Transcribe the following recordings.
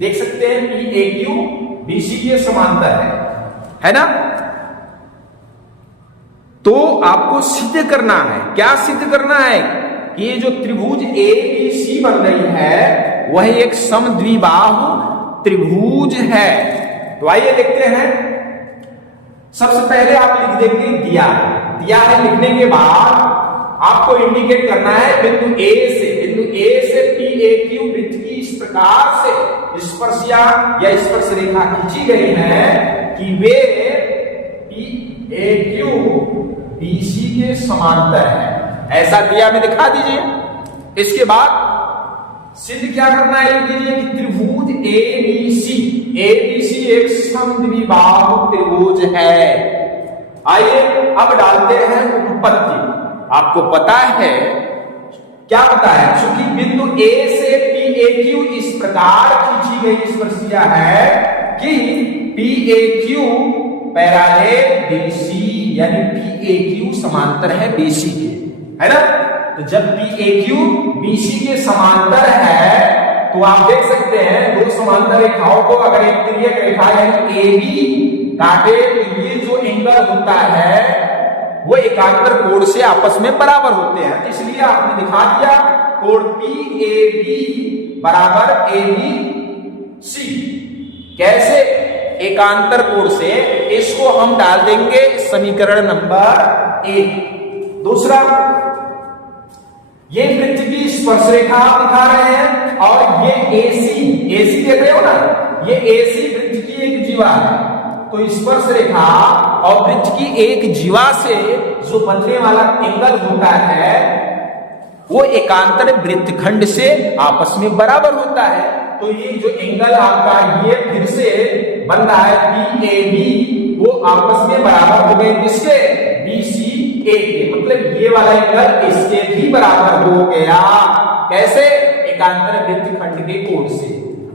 देख सकते हैं PAQ BC के समांतर है ना। तो आपको सिद्ध करना है, क्या सिद्ध करना है कि ये जो त्रिभुज ABC बन रही है वह एक समद्विबाहु त्रिभुज है। तो आइए देखते हैं। सबसे पहले आप लिख देंगे दिया है। लिखने के बाद आपको इंडिकेट करना है बिंदु A से PAQ वृत्त की इस प्रकार से स्पर्शिया या स्पर्श रेखा खींची गई है कि वे PAQ BC के समांतर है। ऐसा दिया में दिखा दीजिए। इसके बाद सिद्ध क्या करना है, लिख दीजिए कि त्रिभुज ABC एक समद्विबाहु त्रिभुज है। आइए अब डालते हैं उत्पत्ति। आपको पता है, क्या पता है, क्योंकि बिंदु A से PAQ इस प्रकार खींची गई स्पर्शिया है कि PAQ पैरेलल BC, यानी PAQ समांतर है BC के, है ना। तो जब PAQ BC के समांतर है तो आप देख सकते हैं दो समांतर रेखाओं को अगर एक तिर्यक रेखा यानी AB काटे तो ये जो एंगल होता है वो एकांतर कोण से आपस में बराबर होते हैं। इसलिए आपने दिखा दिया कोण PAB बराबर ABC। कैसे? एकांतर कोण से। इसको हम डाल देंगे समीकरण नंबर 1। दूसरा, ये वृत्त की स्पर्श रेखा आप दिखा रहे हैं और ये AC देख रहे हो ना, ये AC वृत्त की एक जीवा है। तो स्पर्श रेखा और वृत्त की एक जीवा से जो बनने वाला एंगल होता है वो एकांतर वृत्तखंड से आपस में बराबर होता है। तो ये जो एंगल आपका ये फिर से बन रहा है PAB, वो आपस में बराबर हो गए किसके? BCA के। मतलब ये वाला एंगल इसके भी बराबर हो गया। कैसे? एकांतर वृत्तखंड के कोण से।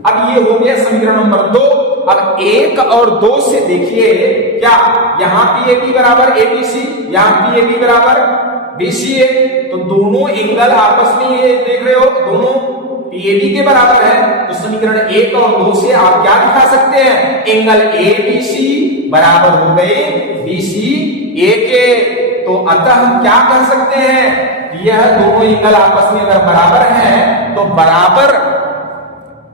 अब ये हो गया समीकरण नंबर 2। अब 1 और 2 से देखिए क्या, यहां PAB बराबर ABC, यहां PAB बराबर BCA। तो दोनों एंगल आपस में ये देख रहे हो दोनों PAB के बराबर है। तो समीकरण 1 और 2 से आप क्या दिखा सकते हैं? एंगल ABC बराबर हो गए BCA के। तो अतः हम क्या कह सकते हैं कि यह दोनों एंगल आपस में अगर बराबर हैं तो बराबर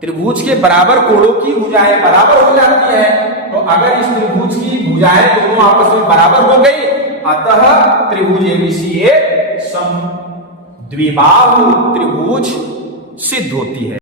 त्रिभुज के बराबर कोणों की भुजाएं बराबर हो जाती है। तो अगर इस त्रिभुज की भुजाएं दोनों आपस में बराबर हो गई, अतः त्रिभुज ABC एक समद्विबाहु त्रिभुज सिद्ध होती है।